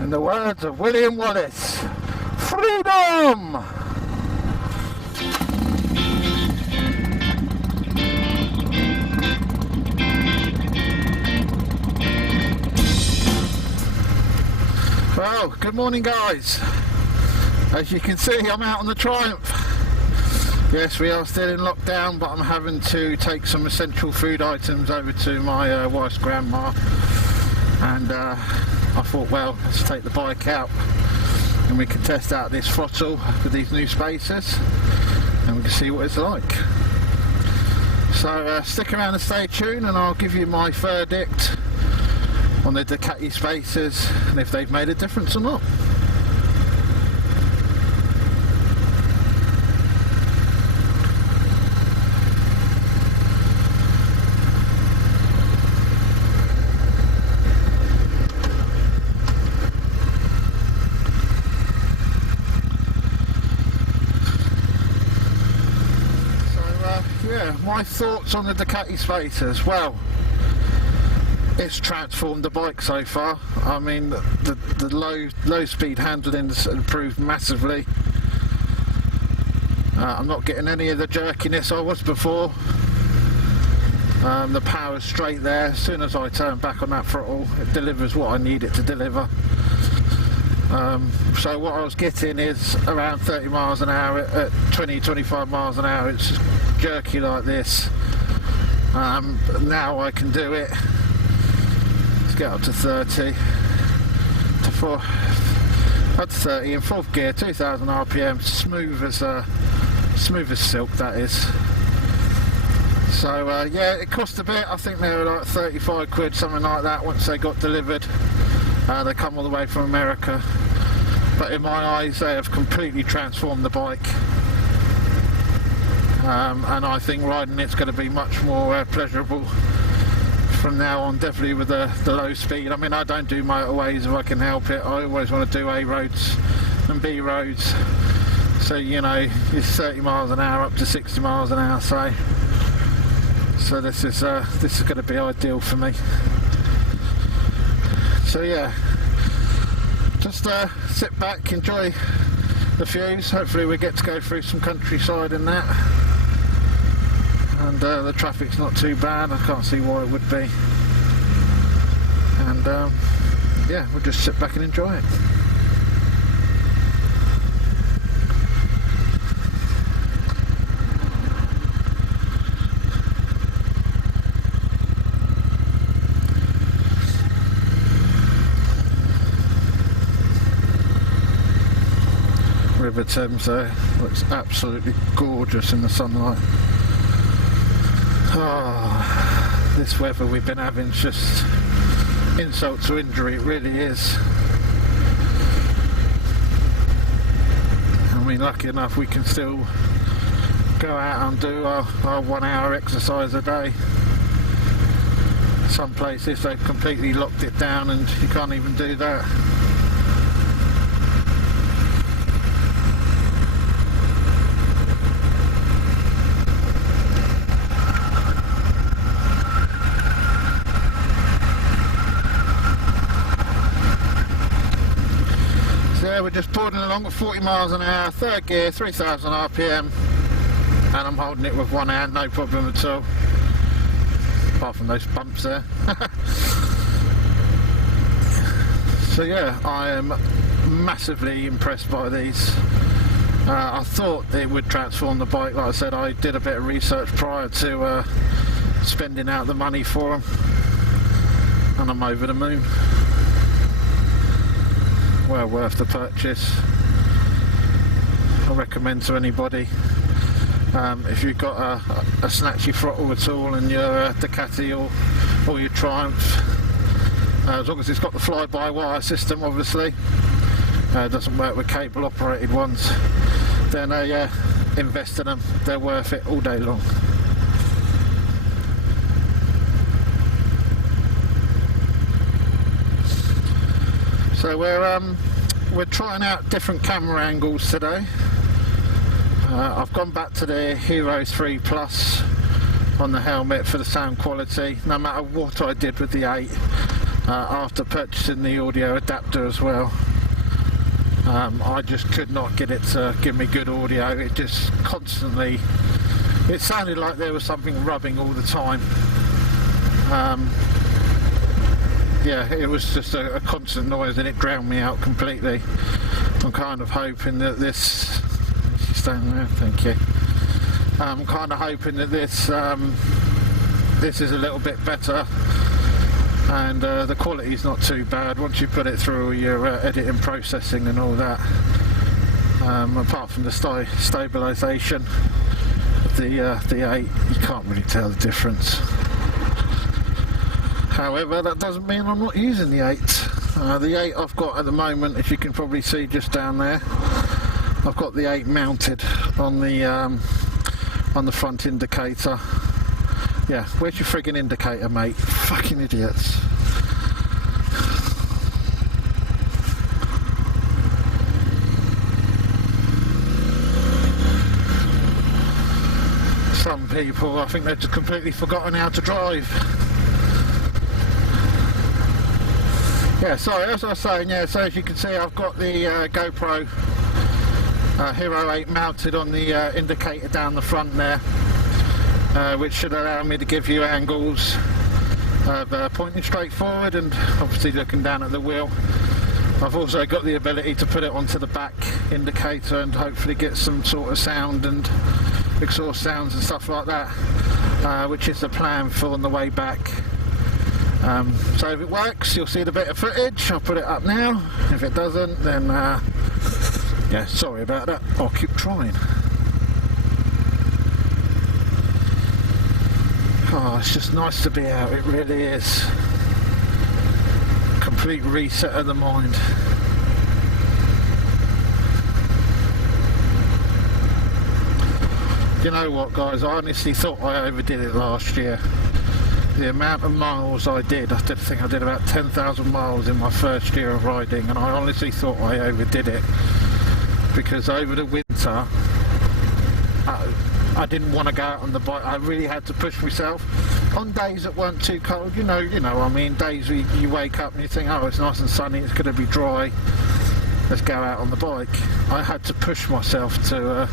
In the words of William Wallace, freedom! Well, good morning guys. As you can see, I'm out on the Triumph. Yes, we are still in lockdown, but I'm having to take some essential food items over to my wife's grandma. And I thought, well, let's take the bike out and we can test out this throttle with these new spacers and we can see what it's like. So stick around and stay tuned and I'll give you my verdict on the Ducati spacers and if they've made a difference or not. Yeah, my thoughts on the Ducati spacers. Well, it's transformed the bike so far. I mean, the low speed handling has improved massively. I'm not getting any of the jerkiness I was before. The power's straight there. As soon as I turn back on that throttle, it delivers what I need it to deliver. So what I was getting is around 30 miles an hour at 20-25 miles an hour. It's jerky like this. Now I can do it. Let's get up to 30 up to 30 in fourth gear, 2000 RPM, smooth as silk, that is. So yeah, it cost a bit. I think they were like 35 quid, something like that, once they got delivered. They come all the way from America, but in my eyes they have completely transformed the bike. And I think riding it's going to be much more pleasurable from now on, definitely with the low speed. I mean, I don't do motorways if I can help it. I always want to do A roads and B roads, so you know, it's 30 miles an hour up to 60 miles an hour, so this is going to be ideal for me. So yeah, just sit back, enjoy the views. Hopefully we get to go through some countryside in that, and the traffic's not too bad. I can't see why it would be, and yeah, we'll just sit back and enjoy it. River Thames there looks absolutely gorgeous in the sunlight. Oh, this weather we've been having is just insult to injury, it really is. I mean, lucky enough we can still go out and do our 1 hour exercise a day. Some places they've completely locked it down and you can't even do that. We're just plodding along at 40 miles an hour, third gear, 3000 RPM, and I'm holding it with one hand, no problem at all, apart from those bumps there. So yeah, I am massively impressed by these. I thought it would transform the bike. Like I said, I did a bit of research prior to spending out the money for them, and I'm over the moon. Well worth the purchase. I recommend to anybody, if you've got a snatchy throttle at all in your Ducati or your Triumph, as long as it's got the fly-by-wire system, obviously, it doesn't work with cable operated ones, then yeah, invest in them. They're worth it all day long. So we're trying out different camera angles today. I've gone back to the Hero 3 Plus on the helmet for the sound quality. No matter what I did with the 8, after purchasing the audio adapter as well. I just could not get it to give me good audio. It just constantly, it sounded like there was something rubbing all the time. Yeah, it was just a constant noise and it drowned me out completely. I'm kind of hoping that this, stand there, thank you. I'm kind of hoping that this is a little bit better, and the quality is not too bad once you put it through your editing, processing and all that. Apart from the stabilisation of the 8, you can't really tell the difference. However, that doesn't mean I'm not using the 8. The 8 I've got at the moment, if you can probably see just down there, I've got the 8 mounted on the front indicator. Yeah, where's your friggin' indicator, mate? Fucking idiots. Some people, I think they've just completely forgotten how to drive. Yeah, sorry, as I was saying, yeah, so as you can see, I've got the GoPro Hero 8 mounted on the indicator down the front there, which should allow me to give you angles of pointing straight forward and obviously looking down at the wheel. I've also got the ability to put it onto the back indicator and hopefully get some sort of sound and exhaust sounds and stuff like that, which is the plan for on the way back. So if it works, you'll see the bit of footage. I'll put it up now. If it doesn't, then yeah, sorry about that. I'll keep trying. Oh, it's just nice to be out. It really is. Complete reset of the mind. You know what, guys? I honestly thought I overdid it last year. The amount of miles I think I did about 10,000 miles in my first year of riding, and I honestly thought I overdid it because over the winter I didn't want to go out on the bike. I really had to push myself on days that weren't too cold. You know, I mean, days where you wake up and you think, oh, it's nice and sunny, it's going to be dry, let's go out on the bike. I had to push myself to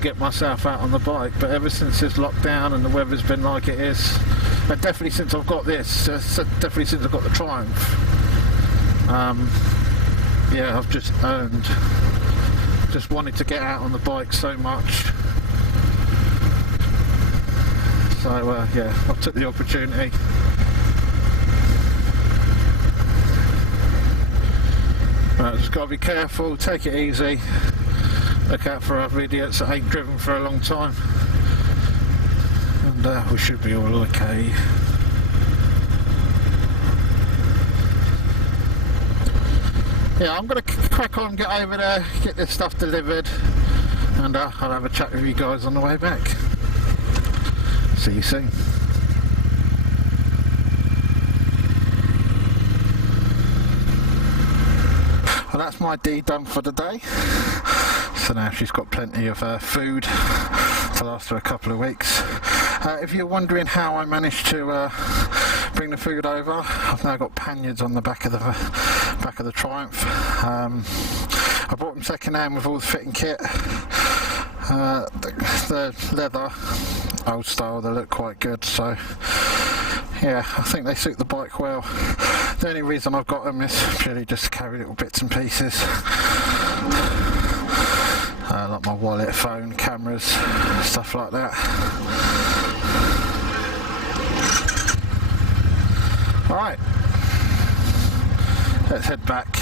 get myself out on the bike, but ever since this lockdown and the weather's been like it is, and definitely since I've got this, definitely since I've got the Triumph, yeah, I've just wanted to get out on the bike so much. So yeah, I took the opportunity. Right, just got to be careful, take it easy. Look out for other idiots that ain't driven for a long time, and we should be all okay. Yeah, I'm going to crack on, get over there, get this stuff delivered, and I'll have a chat with you guys on the way back. See you soon. Well, that's my deed done for the day. So now she's got plenty of food to last her a couple of weeks. If you're wondering how I managed to bring the food over, I've now got panniers on the back of the Triumph. I bought them second hand with all the fitting kit. The leather, old style, they look quite good, so yeah, I think they suit the bike well. The only reason I've got them is purely just to carry little bits and pieces. Like my wallet, phone, cameras, stuff like that. Alright, let's head back.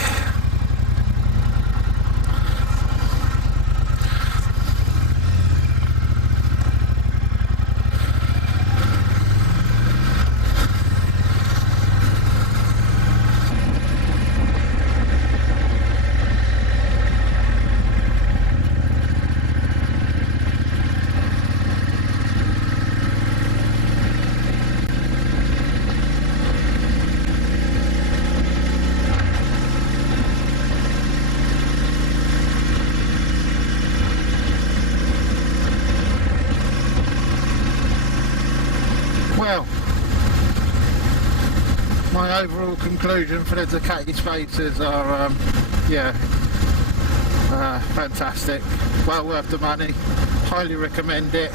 overall conclusion for the Ducati spacers are, fantastic. Well worth the money. Highly recommend it.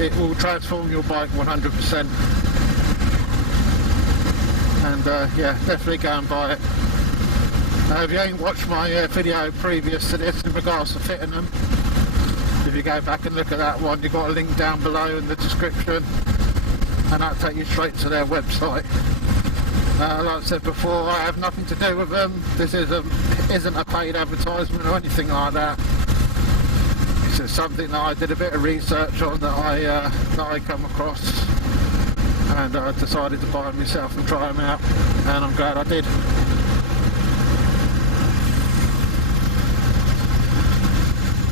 It will transform your bike 100%. And definitely go and buy it. If you ain't watched my video previous to this in regards to fitting them, if you go back and look at that one, you've got a link down below in the description, and that'll take you straight to their website. Like I said before, I have nothing to do with them. This isn't a paid advertisement or anything like that. It's just something that I did a bit of research on, that I come across, and I decided to buy them myself and try them out, and I'm glad I did.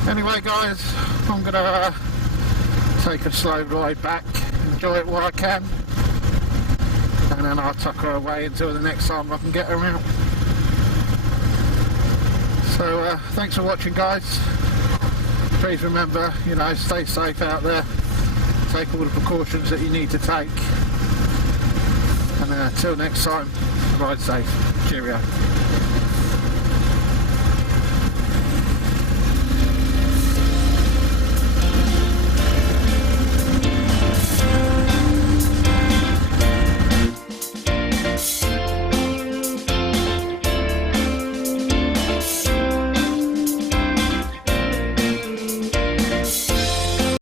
Anyway guys, I'm going to take a slow ride back, enjoy it while I can, and then I'll tuck her away until the next time I can get her out. So thanks for watching guys. Please remember, stay safe out there, take all the precautions that you need to take, and until next time, ride safe. Cheerio.